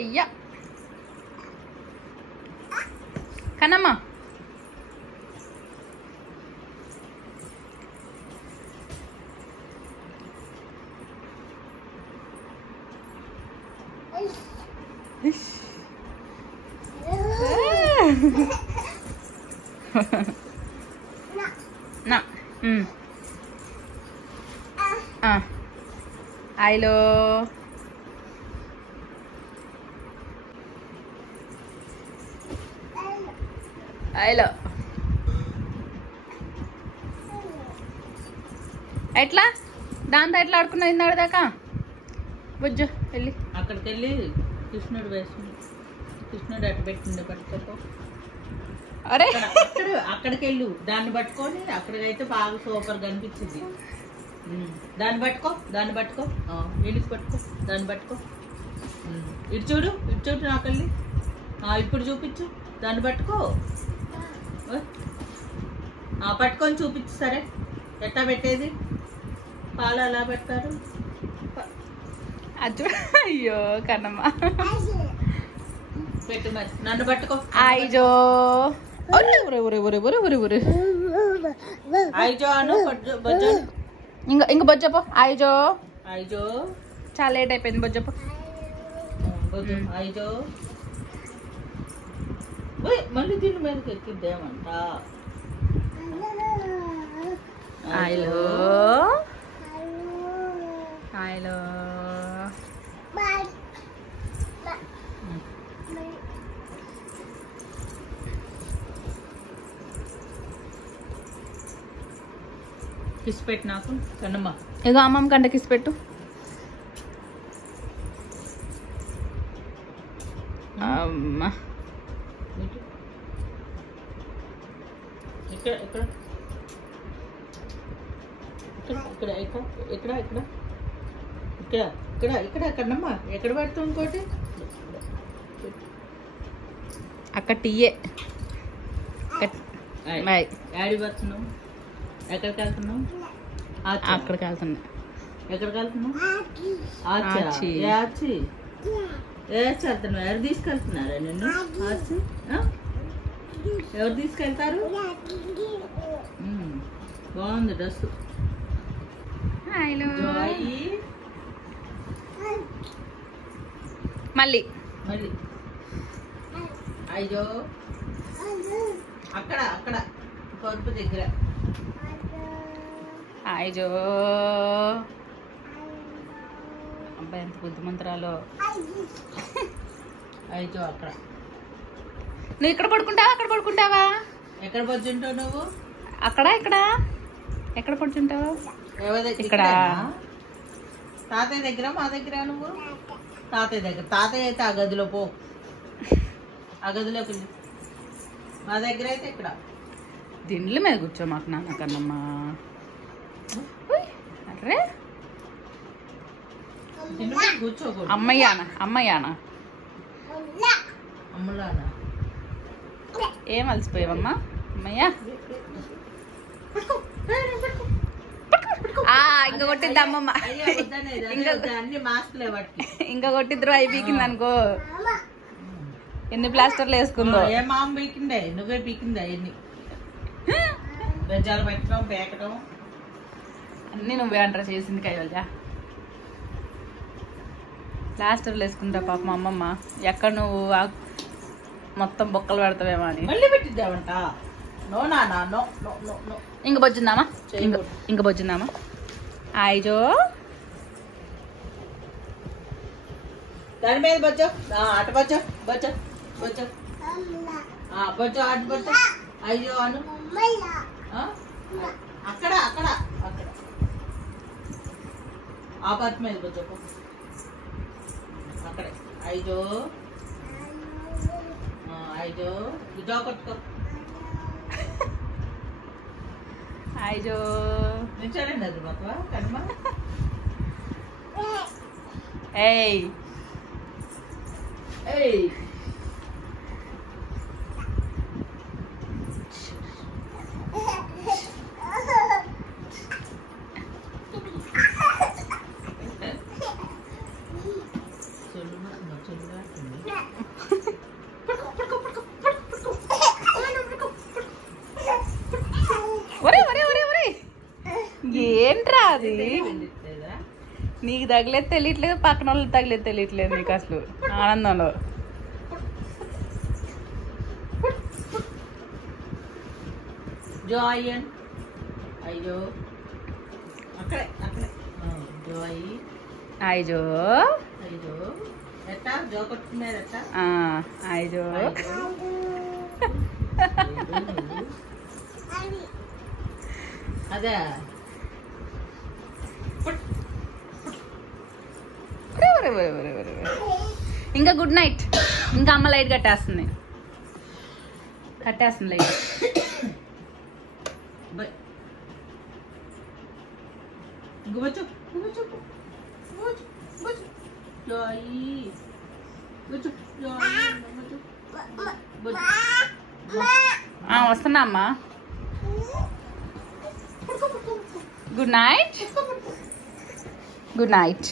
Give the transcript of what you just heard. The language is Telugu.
అయ్యా కనమ్మా నా ఆయిలో ఆయిలో ఎట్లా దాంతో ఎట్లా ఆడుకున్నావు ఇందాక దాకా బుజ్జు వెళ్ళి అక్కడికి వెళ్ళి కృష్ణుడు వేసుకుని కృష్ణుడు అటు పెట్టిండే పట్టుకోపో. అరే అక్కడికి వెళ్ళు దాన్ని పట్టుకొని అక్కడికైతే బాగా సూపర్ కనిపించింది. దాన్ని పట్టుకో ఏడికి పట్టుకో దాన్ని పట్టుకో. ఇటు చూడు నాకెళ్ళి ఇప్పుడు చూపించు దాన్ని పట్టుకో. పట్టుకొని చూపించు. సరే ఎట్లా పెట్టేది పాలు అలా పెడతారు అది అయ్యో కన్నమ్మ పెట్టు మరి నన్ను పట్టుకో. ఐజో ఐజో అను ఇంక బొజ్జపో ఐజో ఐజో చాలా లేట్ అయిపోయింది బొజ్జపో ఐజో మళ్ళీ దీని మీదకి ఎక్కిద్దామంట. ఐలో ఐలో కిస్ పెట్టు నాకు కన్నమ్మ. ఇక అమ్మమ్మ కంట కిస్ పెట్టు. అమ్మా ఇక్కడ ఇక్కడ ఇక్కడ ఇక్కడ ఇక్కడ ఇక్కడ ఇక్కడ ఇక్కడ ఇక్కడ కన్నమ్మ ఎక్కడ పెడతావు ఇంకోటి అక్కడ టీయే యాడి పడుతున్నావు ఎక్కడికి వెళ్తున్నావు అక్కడికి వెళ్తున్నా ఎక్కడికి వెళ్తున్నావు ఆచి వెళ్తున్నావు ఎవరు తీసుకెళ్తున్నారా నిన్ను ఆచి ఎవరు తీసుకెళ్తారు బాగుంది డ్రెస్ మళ్ళీ మళ్ళీ అయ్యో అక్కడ అక్కడ కడుపు దగ్గర ఐజో అబ్బాయి ఎంత బుద్ధిమంతరాలో. అయ్యో అక్కడ నువ్వు ఇక్కడ పడుకుంటావా అక్కడ పడుకుంటావా ఎక్కడ పడుచుంటావు నువ్వు అక్కడ ఇక్కడ ఎక్కడ పడుచుంటావు ఇక్కడ తాతయ్య దగ్గర మా దగ్గర నువ్వు తాతయ్య దగ్గర తాతయ్య అయితే ఆ గదిలో పో ఆ గదిలోకి మా దగ్గర అయితే ఇక్కడ దిండ్ల మీద కూర్చో మాకు నాన్న కన్నమ్మ. అరే కూర్చోకూడదు అమ్మయ్యానా అమ్మయ్యానా అమ్ములానా ఏం అలసిపోయావమ్మా అమ్మయ్యా. ఇంకా కొట్టిద్ది అమ్మమ్మ ఇంకా కొట్టిద్దరు అయి పీకింది అనుకో ఎన్ని ప్లాస్టర్లు వేసుకుందో. ఏ మామ పీకిందే నువ్వే పీకిందా ఎన్ని బెజ్జాలు పెట్టడం పేకడం అన్నీ నువ్వే అంటారా చేసింది కైవల్యా. ప్లాస్టర్లు వేసుకుంటా పాప మా అమ్మమ్మ ఎక్కడ నువ్వు మొత్తం బొక్కలు పెడతావేమో అని మళ్ళీ పెట్టిద్దామంట. నో నానా నో నో నో నో ఇంక బొచ్చుందామా ఇంక బొచ్చుందామా ఐజో దాని మీద బొచ్చు అటు బొచ్చు బొచ్చు బొచ్చు బొచ్చు అటు బొచ్చు అయ్యో అను అక్కడ అక్కడ అక్కడ ఆ పత్తి మీద బొచ్చు అక్కడే ఐజో ఐజో జో కొట్టుకో ఐజో నిల్చోండి అది బాబా కర్మ ఏయ్ ఏయ్ తెలియట్లేదా? నీకు తగిలేదు తెలియట్లేదు, పక్కన వాళ్ళు తగిలేదు తెలియట్లేదు నీకు అసలు ఆనందంలో. జాయన్ అయ్యో అక్కడే అక్కడే జాయి ఐజో అయ్యో ఎట్టా జో కొట్టుకున్నారు ఎట్టా ఐజో అదే ఇంకా గుడ్ నైట్. ఇంకా అమ్మ లైట్ కట్టేస్తుంది లైట్. గుబచ్చు గుబచ్చు గుబచ్చు గుబచ్చు జాయి గుబచ్చు జాయి వస్తున్నా అమ్మా. Good night. Good night.